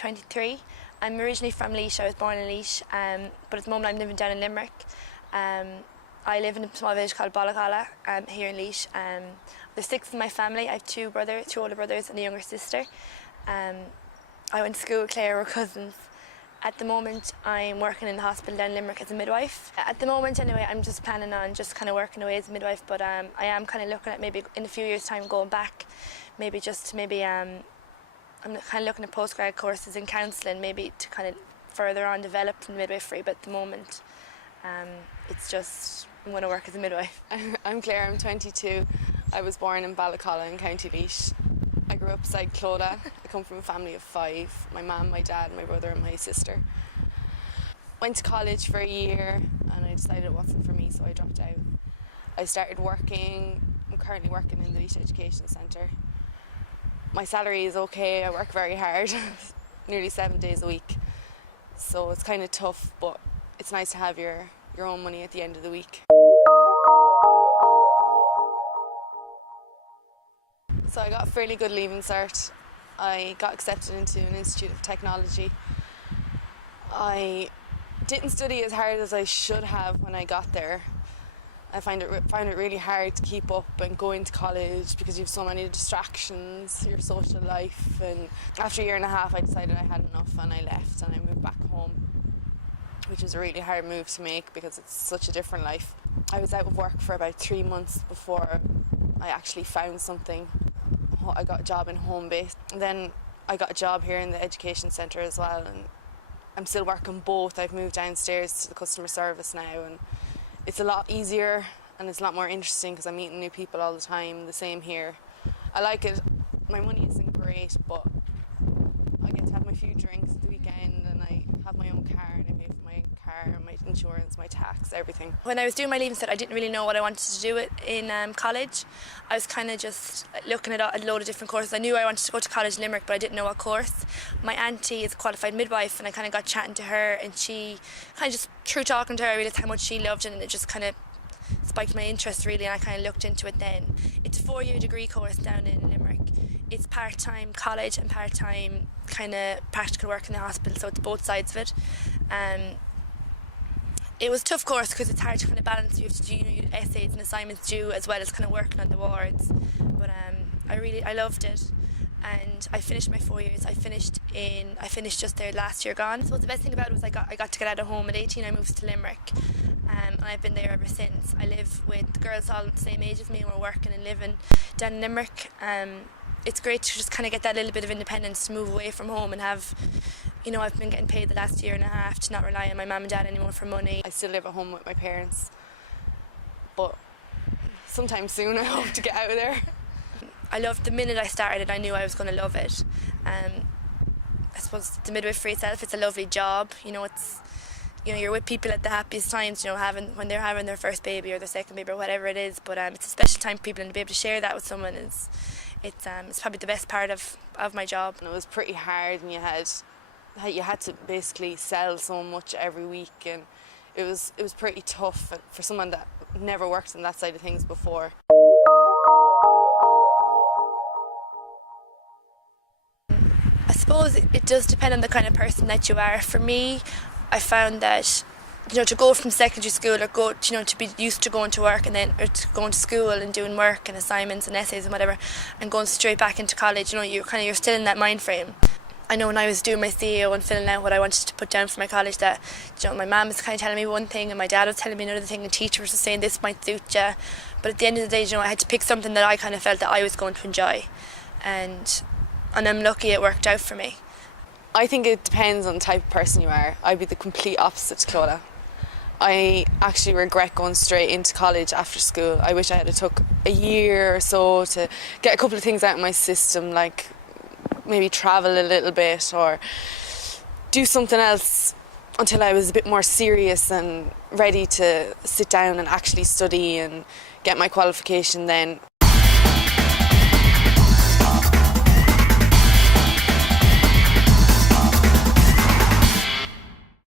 23. I'm originally from Laois. I was born in Laois, but at the moment I'm living down in Limerick. I live in a small village called Ballacalla here in Laois. There's 6 in my family. I have 2 older brothers and a younger sister. I went to school with Claire, we're cousins. At the moment I'm working in the hospital down in Limerick as a midwife. At the moment anyway, I'm just planning on just kind of working away as a midwife, but I am kind of looking at maybe in a few years' time going back, I'm kind of looking at postgrad courses in counselling, maybe to kind of further on develop from midwifery, but at the moment it's just I'm going to work as a midwife. I'm Claire, I'm 22. I was born in Ballacalla in County Laois. I grew up beside Clodagh. I come from a family of 5, my mum, my dad, my brother and my sister. Went to college for a year and I decided it wasn't for me, so I dropped out. I started working, I'm currently working in the Laois Education Centre. My salary is okay, I work very hard, nearly 7 days a week. So it's kind of tough, but it's nice to have your own money at the end of the week. So I got a fairly good leaving cert. I got accepted into an Institute of Technology. I didn't study as hard as I should have when I got there. I found it really hard to keep up and go into college because you have so many distractions, your social life, and after a year and a half I decided I had enough and I left and I moved back home, which was a really hard move to make because it's such a different life. I was out of work for about 3 months before I actually found something. I got a job in home base, and then I got a job here in the education centre as well, and I'm still working both. I've moved downstairs to the customer service now, and it's a lot easier and it's a lot more interesting because I'm meeting new people all the time. The same here. I like it. My money isn't great, but I get to have my few drinks at the weekend and I have my own car and I pay for my car, my insurance, my tax, everything. When I was doing my leaving cert, I didn't really know what I wanted to do in college. I was kind of just looking at a load of different courses. I knew I wanted to go to college in Limerick, but I didn't know what course. My auntie is a qualified midwife and I kind of got chatting to her, and she kind of just, through talking to her, I realised how much she loved it, and it just kind of spiked my interest really, and I kind of looked into it then. It's a 4-year degree course down in Limerick. It's part-time college and part-time kind of practical work in the hospital, so it's both sides of it. It was a tough course because it's hard to kind of balance. You have to do your essays and assignments due as well as kind of working on the wards. But I loved it, and I finished my 4 years. I finished just there last year gone. So the best thing about it was I got to get out of home at 18. I moved to Limerick, and I've been there ever since. I live with the girls all the same age as me, and we're working and living down in Limerick. It's great to just kind of get that little bit of independence, to move away from home and have, I've been getting paid the last year and a half to not rely on my mum and dad anymore for money. I still live at home with my parents, but sometime soon I hope to get out of there. I loved the minute I started it. I knew I was going to love it. I suppose the midwifery itself, it's a lovely job. You're with people at the happiest times, when they're having their first baby or their second baby or whatever it is. But it's a special time for people, and to be able to share that with someone it's probably the best part of my job. And it was pretty hard, and you had to basically sell so much every week, and it was pretty tough for someone that never worked on that side of things before. I suppose it does depend on the kind of person that you are. For me, I found that to go from secondary school or go to be used to going to work and then or to going to school and doing work and assignments and essays and whatever, and going straight back into college, you're still in that mind frame. I know when I was doing my CEO and filling out what I wanted to put down for my college, that my mum was kind of telling me one thing and my dad was telling me another thing, and teachers were saying this might suit you, but at the end of the day, I had to pick something that I kind of felt that I was going to enjoy, and I'm lucky it worked out for me. I think it depends on the type of person you are. I'd be the complete opposite to Clodagh. I actually regret going straight into college after school. I wish I had took a year or so to get a couple of things out of my system, like maybe travel a little bit or do something else until I was a bit more serious and ready to sit down and actually study and get my qualification then.